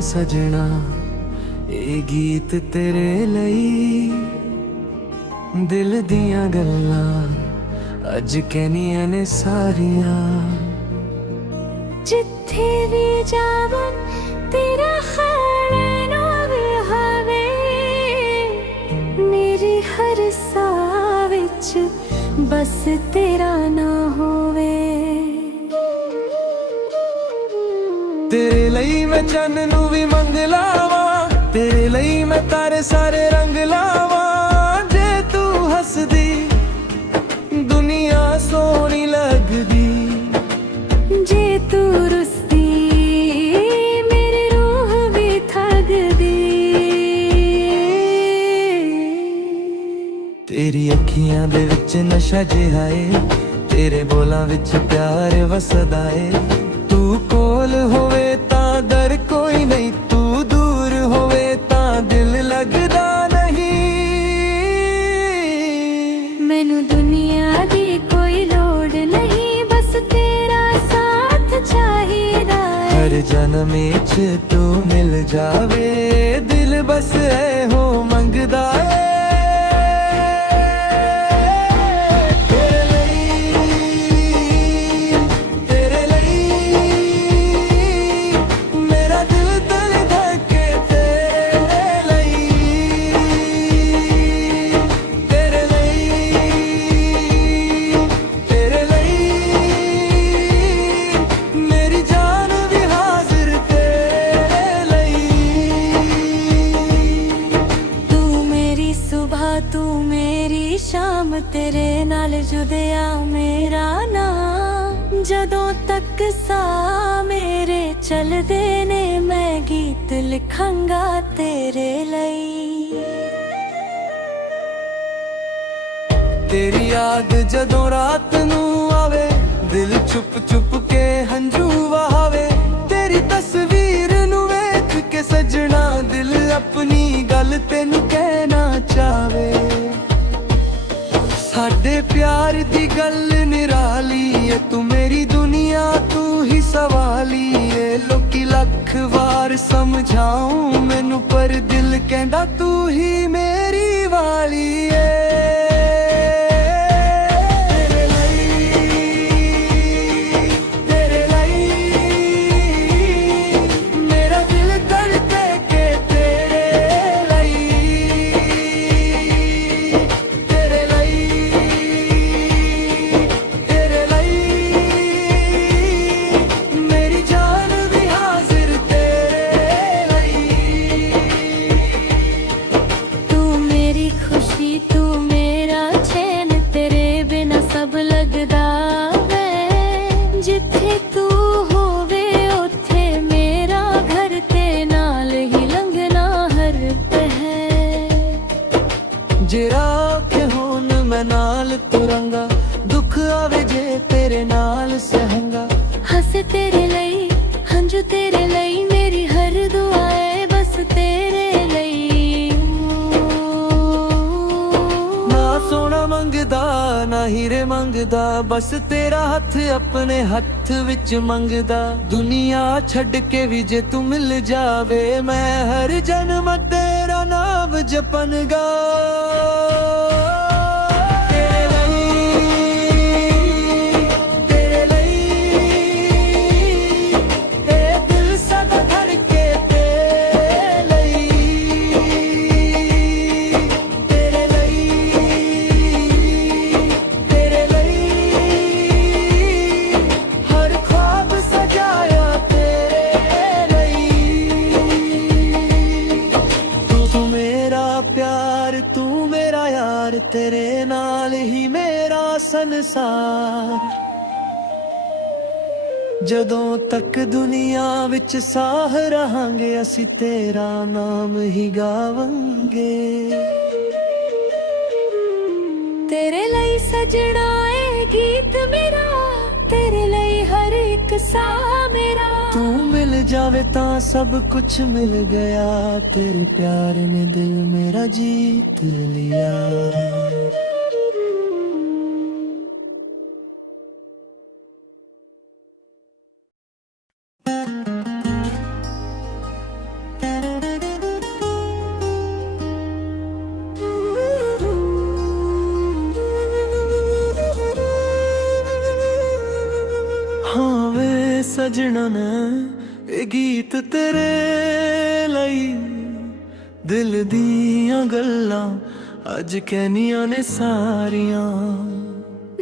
सजना ये गीत तेरे लई दिल दियां गल्लां अज कहनियां ने सारियां जिथे भी जावन तेरा ख्याल ना विहावे मेरी हर साह विच बस तेरा ना होवे। तेरे लई मैं चन्न नू भी मंग लावां तेरे लई मैं तारे सारे रंग लावां जे तू हसदी दुनिया सोहनी लगदी जे तू रुसदी मेरी रूह भी थकदी। तेरी अखियां दे विच नशा जिहा है तेरे बोलां विच प्यार वसदा है तू कोल होवे तां डर कोई नहीं तू दूर होवे तां दिल लगदा नहीं। मैनू दुनिया दी कोई लोड़ नहीं बस तेरा साथ चाहिदा है। हर जन्म च तू मिल जावे दिल बस है हो मंगदा है। तू मेरी शाम तेरे नाल जुदिया मेरा नाम जदों तक सा मेरे चलदे ने मैं गीत लिखांगा तेरे लई। तेरी याद जदों रात नू आवे दिल चुप चुप के हंझू वहावे तेरी तस्वीर नू वेख के सजना दिल अपनी गल तेनू कहना चावे। साडे प्यार दी गल निराली है तू मेरी दुनिया तू ही सवाली है लोकी लख वार समझाऊं मैनू पर दिल कहंदा तू ही मेरी वाली है। जेरा के होन मैं नाल तुरंगा दुख आवे जे तेरे नाल सहंगा। हंसे तेरे लई हंझू तेरे लई मेरी हर दुआ है बस तेरे लई। ना सोना मंगदा ना हीरे मंगदा बस तेरा हथ अपने हथ विच मंगदा। दुनिया छड़ के भी जे तू मिल जावे मैं हर जन्म तेरा नाम जपनगा। तेरे नाल ही मेरा संसार जदों तक दुनिया विच साह रहांगे असी तेरा नाम ही गावांगे। तेरे लई सजना ए गीत मेरा तेरे लई हर एक सा मेरा। तू मिल जावे तां सब कुछ मिल गया तेरे प्यार ने दिल मेरा जीत लिया। सजना ने ये गीत तेरे ਲਈ दिल ਦੀਆਂ ਗੱਲਾਂ ਅੱਜ ਕਹਿਨੀਆਂ ਨੇ ਸਾਰੀਆਂ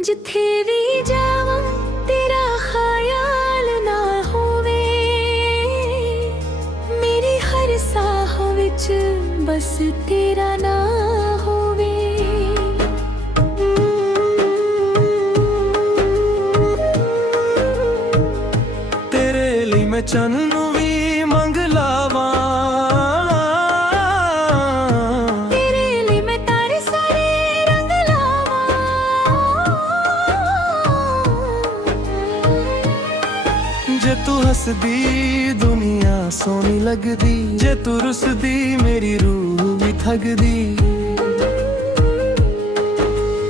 ਜਿੱਥੇ ਵੀ ਜਾਵਾਂ ਤੇਰਾ ਖਿਆਲ ਨਾ ਹੋਵੇ ਮੇਰੀ ਹਰ ਸਾਹ ਵਿੱਚ ਬਸ ਤੇਰਾ ਨਾਂ ਹੋਵੇ ਤੇਰੇ ਲਈ ਮੈਂ ਚੰਨ ਨੂੰ ਵੀ ਮੰਗ ਲਾਵਾਂ जे तू हसदी दुनिया सोनी लगदी जे तू रुसदी मेरी रूह भी थकदी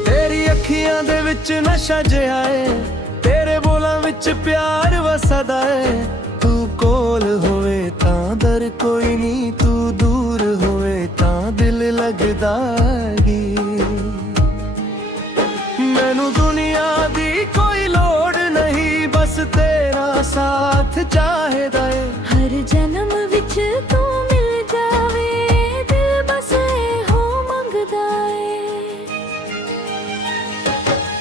तेरी अखियां दे विच नशा जिहा है तेरे बोलां विच प्यार वसदा है तू कोल होवे तां दर कोई नहीं तू दूर होवे तां दिल लगदा ही मैनू दुनिया दी कोई लोड़ नहीं बस तेरा साथ चाहेदा है हर जन्म विच तू मिल जावे दिल बस हो मंगदा है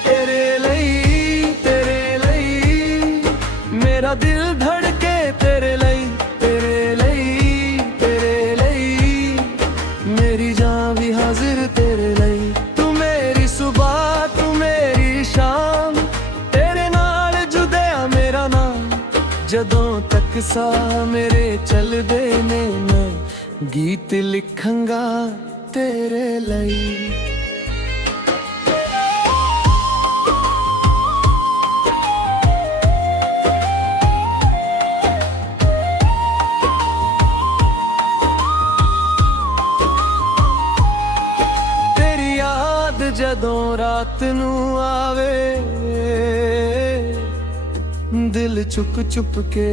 तेरे लई मेरा दिल धड़के तेरे लई मेरी जान भी हाजिर तेरे लई तू मेरी सुबह तू मेरी शाम तेरे नाल जुदिया मेरा नाम ਜਦੋਂ ਤੱਕ ਸਾਹ ਮੇਰੇ ਚੱਲਦੇ ਨੇ ਮੈਂ ਗੀਤ ਲਿਖਾਂਗਾ ਤੇਰੇ ਲਈ ਤੇਰੀ ਯਾਦ ਜਦੋਂ ਰਾਤ ਨੂੰ ਆਵੇ दिल चुप चुप के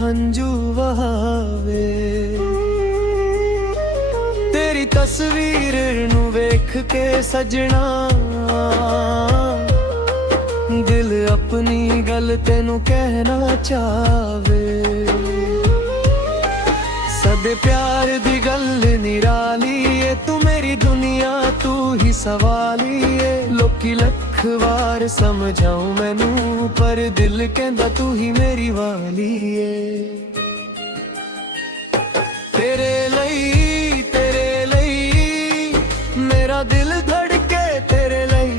हंजू वहावे तेरी तस्वीर नू वेख के सजना दिल अपनी गल तेनू कहना चावे सदे प्यार दी गल निराली है तू मेरी दुनिया तू ही सवाली है लोकी लख वार समझाऊं मैनू पर दिल कहंदा तू ही मेरी वाली है तेरे लई मेरा दिल धड़के तेरे लई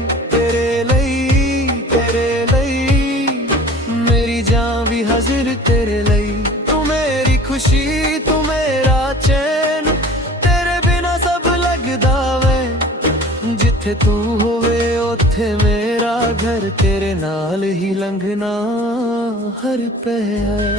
मेरी जान भी हाजिर तेरे लई तू मेरी खुशी तू मेरा चैन तेरे बिना सब लगदा वे जिथे तू होवे उथे मेरा घर तेरे नाल ही लंघना हर पहर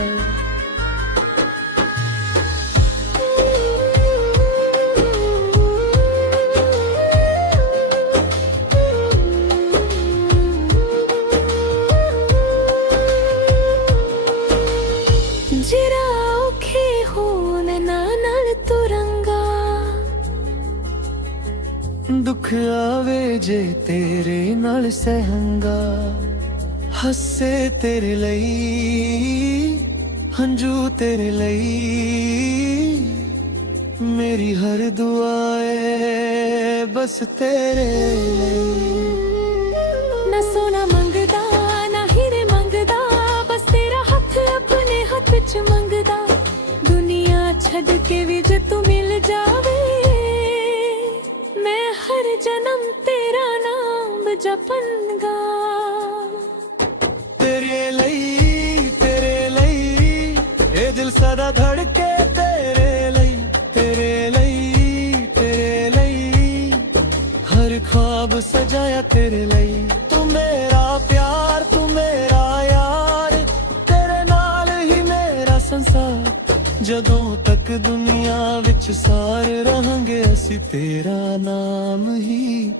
जरा औखे होन नाल तुरंगा दुख आवे जे तेरे नाल सहंगा हसे तेरे लई हंजू तेरे लई मेरी हर दुआ है बस तेरे लई ना सोना मंगदा ना हीरे मंगदा बस तेरा हथ अपने हथ विच मंगदा दुनिया छड़ के भी जे तू मिल जावे मैं हर जन्म तेरा नाम जपनगा तेरे लई ये दिल सदा धड़के तेरे लई हर ख्वाब सजाया तेरे लई तू मेरा प्यार तू मेरा यार तेरे नाल ही मेरा संसार ਜਦੋਂ ਤੱਕ ਦੁਨੀਆ ਵਿੱਚ ਸਾਰ ਰਹਾਂਗੇ ਅਸੀਂ ਤੇਰਾ ਨਾਮ ਹੀ